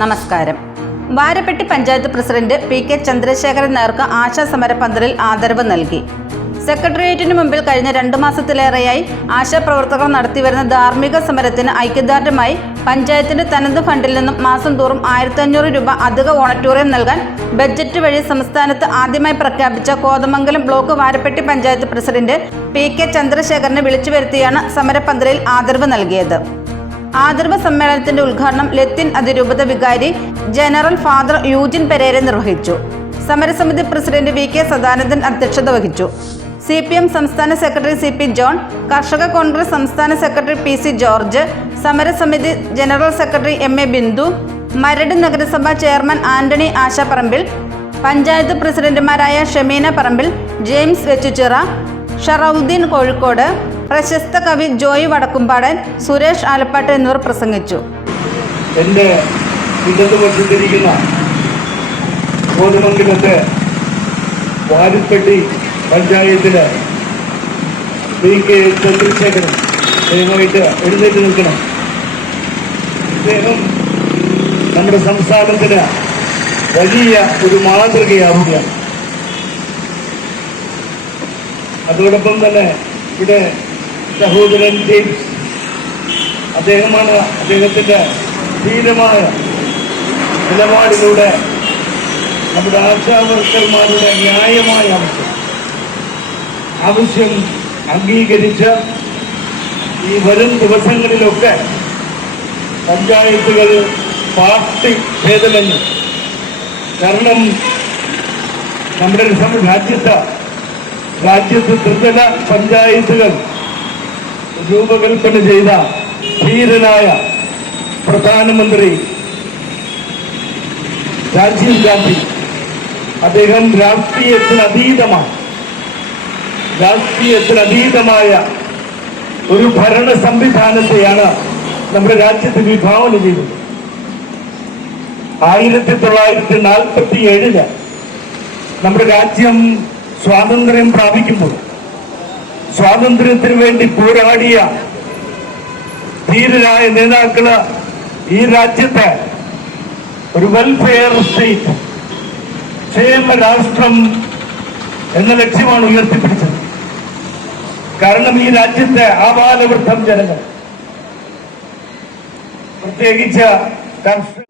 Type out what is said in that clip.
നമസ്കാരം. Varappetty panchayat president P K Chandrasekharan നേർക്ക് ആശാസമര പന്തലിൽ ആദരവ് നൽകി. സെക്രട്ടേറിയറ്റിന് മുമ്പിൽ കഴിഞ്ഞ രണ്ടു മാസത്തിലേറെയായി ആശാപ്രവർത്തകർ നടത്തിവരുന്ന ധാർമ്മിക സമരത്തിന് ഐക്യദാർഢ്യമായി പഞ്ചായത്തിന്റെ തനത് ഫണ്ടിൽ നിന്നും മാസം തോറും ആയിരത്തി രൂപ അധിക ഓണറ്റോറിയം നൽകാൻ ബജറ്റ് വഴി സംസ്ഥാനത്ത് ആദ്യമായി പ്രഖ്യാപിച്ച Kothamangalam block Varappetty panchayat president P K ചന്ദ്രശേഖരനെ വിളിച്ചു വരുത്തിയാണ് സമരപന്തലിൽ ആദരവ് നൽകിയത്. ആദരവ് സമ്മേളനത്തിന്റെ ഉദ്ഘാടനം ലത്തിൻ അതിരൂപത വികാരി ജനറൽ ഫാദർ യൂജിൻ പെരേര നിർവഹിച്ചു. സമരസമിതി പ്രസിഡന്റ് വി കെ സദാനന്ദൻ അധ്യക്ഷത വഹിച്ചു. സി പി എം സംസ്ഥാന സെക്രട്ടറി സി പി ജോൺ കർഷക കോൺഗ്രസ് സംസ്ഥാന സെക്രട്ടറി പി സി ജോർജ് സമരസമിതി general secretary M A Bindu Maradu നഗരസഭ ചെയർമാൻ ആന്റണി ആശാപ്പറമ്പിൽ പഞ്ചായത്ത് പ്രസിഡന്റുമാരായ ഷമീന പറമ്പിൽ ജെയിംസ് വെച്ചുചിറ ഷറൌദ്ദീൻ കോഴിക്കോട് പ്രശസ്ത കവി ജോയി വടക്കുംപാടൻ സുരേഷ് ആലപ്പാട്ട് എന്നിവർ പ്രസംഗിച്ചു. എന്റെ ഇടതുപക്ഷത്തിരിക്കുന്ന കോതമംഗലത്തെ വാരിപ്പെട്ടി പഞ്ചായത്തിലെ പി കെ ചന്ദ്രശേഖരൻ ദയവായിട്ട് എഴുന്നേറ്റ് നിൽക്കണം. അദ്ദേഹം നമ്മുടെ സംസ്ഥാനത്തിന് വലിയ ഒരു മാതൃകയാവുകയാണ്. അതോടൊപ്പം തന്നെ ഇവിടെ സഹോദരൻ ജെയിംസ് അദ്ദേഹമാണ് അദ്ദേഹത്തിന്റെ ധീരമായ നിലപാടിലൂടെ നമ്മുടെ ആശാവർക്കർമാരുടെ ന്യായമായ ആവശ്യം ആവശ്യം അംഗീകരിച്ച് ഈ വരും ദിവസങ്ങളിലൊക്കെ പഞ്ചായത്തുകൾ പാർട്ടി ഭേദമെന്ന് കാരണം നമ്മുടെ രാജ്യത്ത് രാജ്യത്ത് ത്രിതല പഞ്ചായത്തുകൾ രൂപകൽപ്പന ചെയ്ത ധീരനായ പ്രധാനമന്ത്രി രാജീവ് ഗാന്ധി അദ്ദേഹം രാഷ്ട്രീയത്തിന് അതീതമാണ്. രാഷ്ട്രീയത്തിന് അതീതമായ ഒരു ഭരണ സംവിധാനത്തെയാണ് നമ്മുടെ രാജ്യത്ത് വിഭാവന ചെയ്തത്. ആയിരത്തി തൊള്ളായിരത്തി നാൽപ്പത്തി ഏഴിൽ നമ്മുടെ രാജ്യം സ്വാതന്ത്ര്യം പ്രാപിക്കുമ്പോൾ സ്വാതന്ത്ര്യത്തിന് വേണ്ടി പോരാടിയ ധീരരായ നേതാക്കൾ ഈ രാജ്യത്തെ ഒരു വെൽഫെയർ സ്റ്റേറ്റ് ക്ഷേമ രാഷ്ട്രം എന്ന ലക്ഷ്യമാണ് ഉയർത്തിപ്പിടിച്ചത്. കാരണം ഈ രാജ്യത്തെ ആബാലവൃദ്ധം ജനങ്ങൾ. പ്രത്യേകിച്ച് കർഷക